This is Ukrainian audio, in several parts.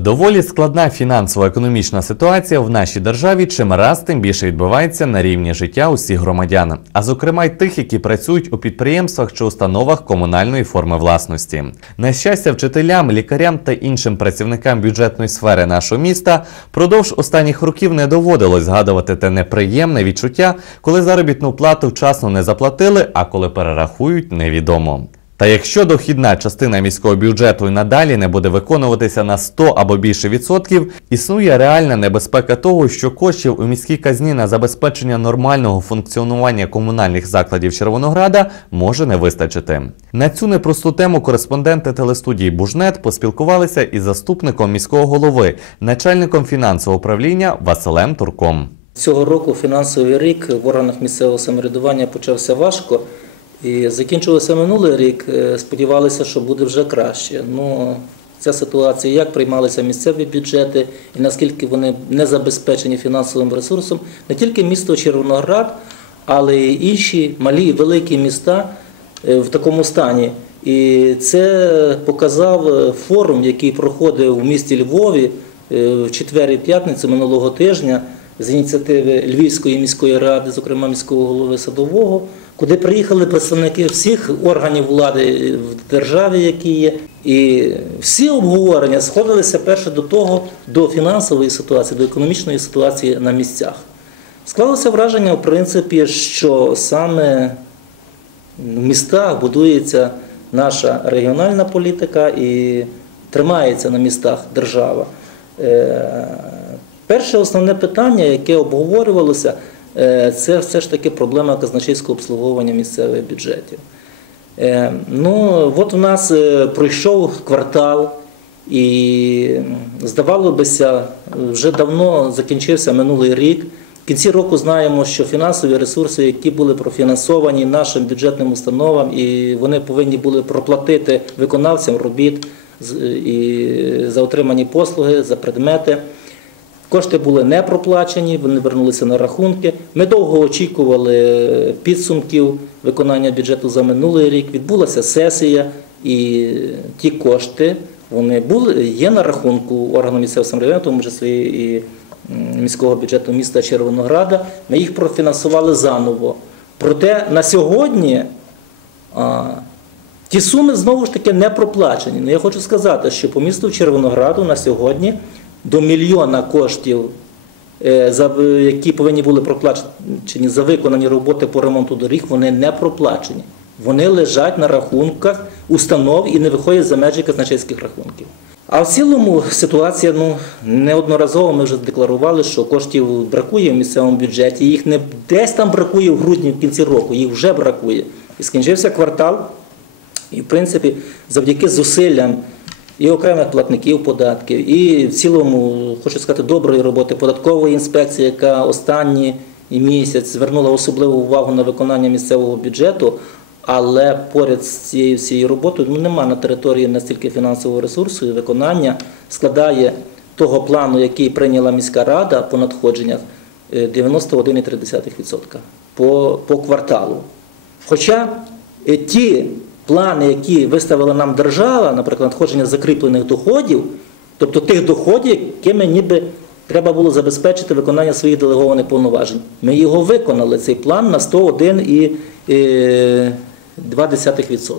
Доволі складна фінансово-економічна ситуація в нашій державі чим раз тим більше відбувається на рівні життя усіх громадян, а зокрема й тих, які працюють у підприємствах чи установах комунальної форми власності. На щастя, вчителям, лікарям та іншим працівникам бюджетної сфери нашого міста продовж останніх років не доводилось згадувати те неприємне відчуття, коли заробітну плату вчасно не заплатили, а коли перерахують, невідомо. Та якщо дохідна частина міського бюджету і надалі не буде виконуватися на 100 або більше відсотків, існує реальна небезпека того, що коштів у міській казні на забезпечення нормального функціонування комунальних закладів Червонограда може не вистачити. На цю непросту тему кореспонденти телестудії Бужнет поспілкувалися із заступником міського голови, начальником фінансового управління Василем Турком. Цього року фінансовий рік в органах місцевого самоврядування почався важко. І закінчувався минулий рік. е, Сподівалися, що буде вже краще. Ну, ця ситуація, як приймалися місцеві бюджети і наскільки вони не забезпечені фінансовим ресурсом, не тільки місто Червоноград, але й інші малі великі міста е, в такому стані. І це показав е, форум, який проходив у місті Львові в четвер і п'ятницю минулого тижня з ініціативи Львівської міської ради, зокрема міського голови Садового, куди приїхали представники всіх органів влади в державі, які є. І всі обговорення сходилися перше до того, до фінансової ситуації, до економічної ситуації на місцях. Склалося враження, в принципі, що саме в містах будується наша регіональна політика і тримається на містах держава. Е, Перше основне питання, яке обговорювалося, це все ж таки проблема казначейського обслуговування місцевих бюджетів. Е, Ну, от у нас е, пройшов квартал, і здавалося бися, вже давно закінчився минулий рік. В кінці року знаємо, що фінансові ресурси, які були профінансовані нашим бюджетним установам, і вони повинні були проплатити виконавцям робіт і за отримані послуги, за предмети. Кошти були не проплачені, вони вернулися на рахунки. Ми довго очікували підсумків виконання бюджету за минулий рік. Відбулася сесія, і ті кошти вони були, є на рахунку органу місцевого самоврядування, тому числі і міського бюджету міста Червонограда. Ми їх профінансували заново. Проте на сьогодні ті суми знову ж таки не проплачені. Ну, я хочу сказати, що по місту Червонограду на сьогодні до мільйона коштів, е, які повинні були проплачені за виконані роботи по ремонту доріг, вони не проплачені. Вони лежать на рахунках установ і не виходять за межі казначейських рахунків. А в цілому ситуація ну неодноразово ми вже декларували, що коштів бракує в місцевому бюджеті. Їх не десь там бракує в грудні в кінці року, їх вже бракує. І скінчився квартал. І в принципі, завдяки зусиллям і окремих платників податків, і в цілому, хочу сказати, доброї роботи податкової інспекції, яка останній місяць звернула особливу увагу на виконання місцевого бюджету. Але поряд з цією всією роботою ну, немає на території настільки фінансового ресурсу і виконання складає того плану, який прийняла міська рада по надходженнях е, 91,3% по, по кварталу. Хоча е, ті плани, які виставила нам держава, наприклад, надходження закріплених доходів, тобто тих доходів, якими ніби треба було забезпечити виконання своїх делегованих повноважень. Ми його виконали, цей план на е, 101,2%.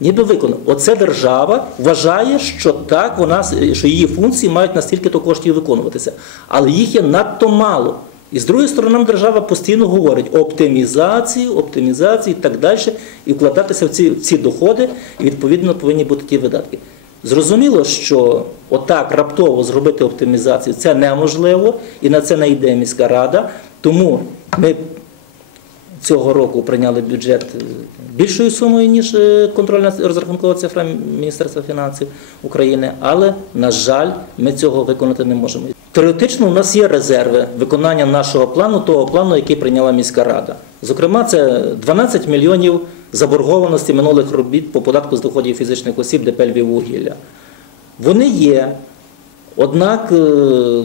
Ніби виконав. Оце держава вважає, що так вона що її функції мають настільки то коштів виконуватися. Але їх є надто мало. І з другої сторони, нам держава постійно говорить оптимізацію, оптимізацію і так далі, і вкладатися в ці, в ці доходи, і відповідно повинні бути ті видатки. Зрозуміло, що отак раптово зробити оптимізацію це неможливо, і на це не йде міська рада. Тому ми цього року прийняли бюджет е, більшою сумою, ніж е, контрольна розрахункова цифра Міністерства фінансів України, але, на жаль, ми цього виконати не можемо. Теоретично у нас є резерви виконання нашого плану, того плану, який прийняла міська рада. Зокрема, це 12 мільйонів заборгованості минулих робіт по податку з доходів фізичних осіб ДП «Львіввугілля». Вони є. Однак, е,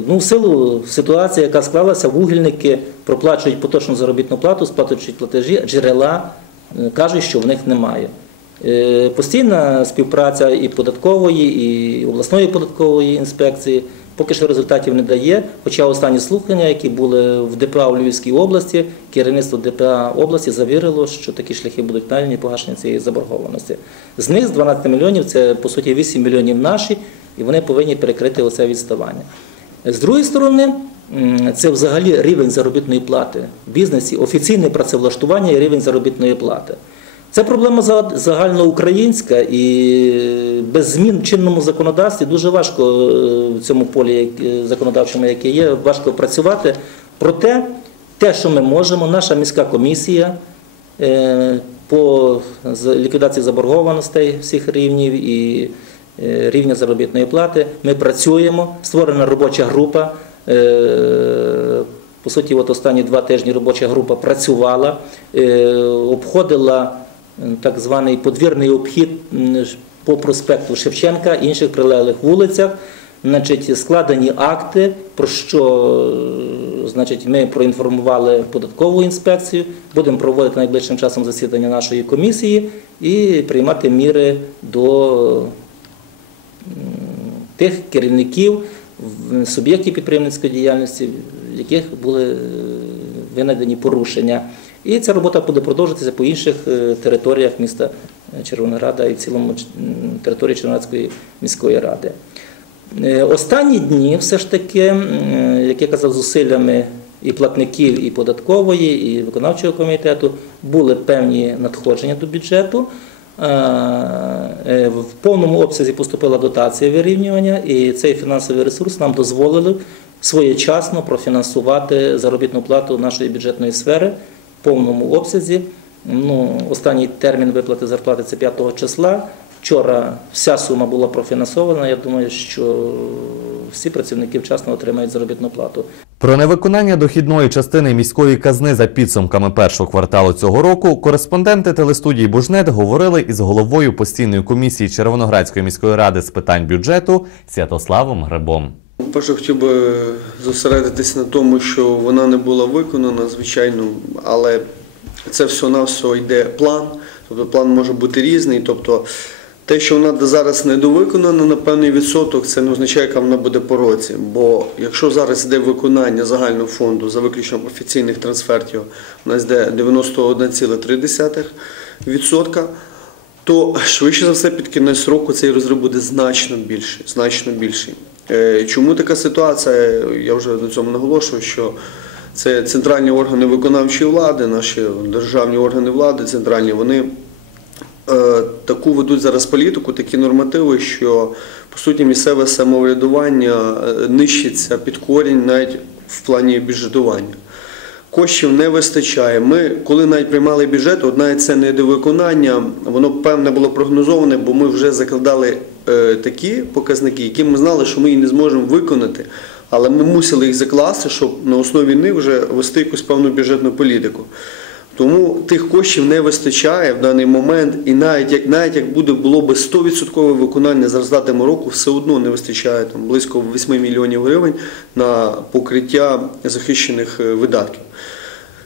ну, в силу ситуації, яка склалася, вугільники проплачують поточну заробітну плату, сплачують платежі, джерела е, кажуть, що в них немає. Е, Постійна співпраця і податкової, і обласної податкової інспекції поки що результатів не дає. Хоча останні слухання, які були в ДПА у Львівській області, керівництво ДПА області завірило, що такі шляхи будуть знайдені погашення цієї заборгованості. З них з 12 мільйонів це по суті 8 мільйонів наші, і вони повинні перекрити оце відставання. З другої сторони, це взагалі рівень заробітної плати в бізнесі, офіційне працевлаштування і рівень заробітної плати. Це проблема загальноукраїнська і без змін в чинному законодавстві дуже важко е, в цьому полі е, законодавчому, яке є, важко працювати. Проте те, що ми можемо, наша міська комісія е, по ліквідації заборгованостей всіх рівнів і рівня заробітної плати, ми працюємо, створена робоча група. Е, По суті, от останні два тижні робоча група працювала, е, обходила е, так званий подвірний обхід по проспекту Шевченка, інших прилеглих вулицях. Значить, складені акти, про що е, значить, ми проінформували податкову інспекцію, будемо проводити найближчим часом засідання нашої комісії і приймати міри до тих керівників суб'єктів підприємницької діяльності, в яких були е, винайдені порушення. І ця робота буде продовжуватися по інших е, територіях міста Червона Рада і в цілому території Червоноградської міської ради. Е, Останні дні все ж таки, як я казав, зусиллями і платників, і податкової, і виконавчого комітету були певні надходження до бюджету. Е, е, В повному обсязі поступила дотація вирівнювання, і цей фінансовий ресурс нам дозволили своєчасно профінансувати заробітну плату нашої бюджетної сфери в повному обсязі. Ну, останній термін виплати зарплати це 5 числа. Вчора вся сума була профінансована. Я думаю, що всі працівники вчасно отримають заробітну плату. Про невиконання дохідної частини міської казни за підсумками першого кварталу цього року кореспонденти телестудії Бужнет говорили із головою постійної комісії Червоноградської міської ради з питань бюджету Святославом Грибом. Перше, хотів би зосередитись на тому, що вона не була виконана, звичайно, але це все на все йде план. Тобто план може бути різний. Тобто те, що вона зараз недовиконана на певний відсоток, це не означає, яка вона буде по році. Бо якщо зараз йде виконання загального фонду за виключенням офіційних трансфертів, у нас йде 91,3%, то швидше за все під кінець року цей розрив буде значно більший. Значно більший. Е, Чому така ситуація? Я вже на цьому наголошую, що це центральні органи виконавчої влади, наші державні органи влади, центральні, вони таку ведуть зараз політику, такі нормативи, що по суті місцеве самоврядування е, нищиться під корінь навіть в плані бюджетування. Коштів не вистачає. Ми, коли навіть приймали бюджет, навіть це недовиконання, воно певне було прогнозоване, бо ми вже закладали е, такі показники, які ми знали, що ми їх не зможемо виконати, але ми мусили їх закласти, щоб на основі них вже вести якусь певну бюджетну політику. Тому тих коштів не вистачає в даний момент, і навіть як навіть як буде було би 100% виконання за результатами року, все одно не вистачає там близько 8 мільйонів гривень на покриття захищених е, видатків.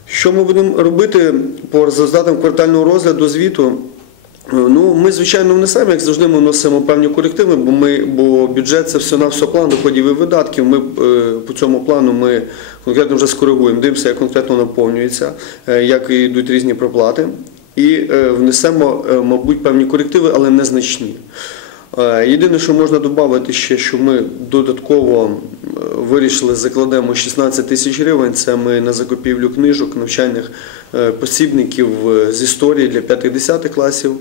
Що ми будемо робити по результатам квартального розгляду звіту? Е, Ну, ми, звичайно, внесемо, як завжди, ми вносимо певні корективи, бо ми, бо бюджет це все на все план доходів і видатків. Ми е, по цьому плану ми конкретно вже скоригуємо, дивимося, як конкретно наповнюється, е, як йдуть різні проплати, і внесемо, мабуть, певні корективи, але незначні. Е, Єдине, що можна додати ще, що ми додатково е, вирішили, закладемо 16 тисяч гривень. Це ми на закупівлю книжок, навчальних е, посібників з історії для 5-10 класів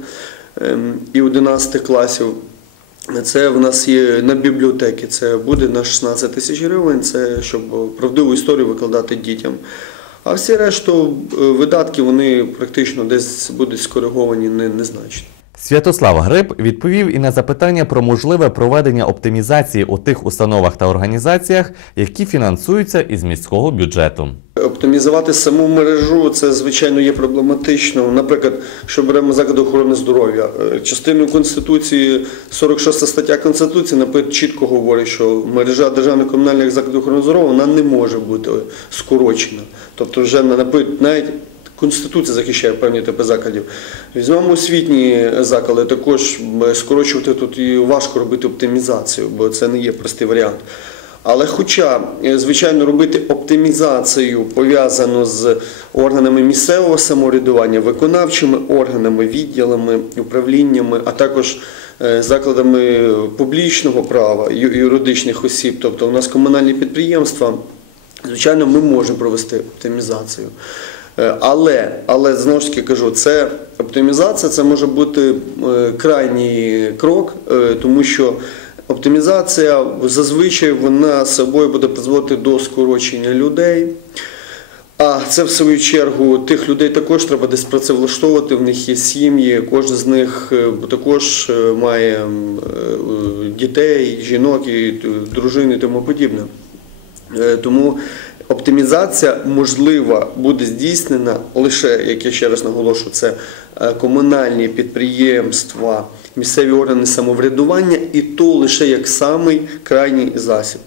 ем, і 11 класів. Це в нас є на бібліотеки. Це буде на 16 тисяч гривень. Це щоб правдиву історію викладати дітям. А всі решту видатки вони практично десь будуть скориговані незначно. Святослав Гриб відповів і на запитання про можливе проведення оптимізації у тих установах та організаціях, які фінансуються із міського бюджету. Оптимізувати саму мережу це звичайно є проблематично. Наприклад, що беремо заклади охорони здоров'я, е, частиною конституції, 46 стаття конституції, наприклад, чітко говорить, що мережа державних комунальних закладів охорони здоров'я вона не може бути скорочена. Тобто, вже наприклад, навіть Конституція захищає певні типи закладів. Візьмемо освітні заклади, також скорочувати тут і важко робити оптимізацію, бо це не є простий варіант. Але хоча, е, звичайно, робити оптимізацію пов'язану з органами місцевого самоврядування, виконавчими органами, відділами, управліннями, а також е, закладами публічного права, юридичних осіб, тобто у нас комунальні підприємства, звичайно, ми можемо провести оптимізацію. Е, Але, але знову ж таки кажу, це оптимізація це може бути е, крайній крок, е, тому що оптимізація зазвичай вона собою буде призводити до скорочення людей. А це в свою чергу тих людей також треба десь працевлаштовувати. В них є сім'ї, кожен з них також має дітей, жінок і дружини і тому подібне. Тому оптимізація можлива буде здійснена лише, як я ще раз наголошую, це е, комунальні підприємства, місцеві органи самоврядування, і то лише як самий крайній засіб.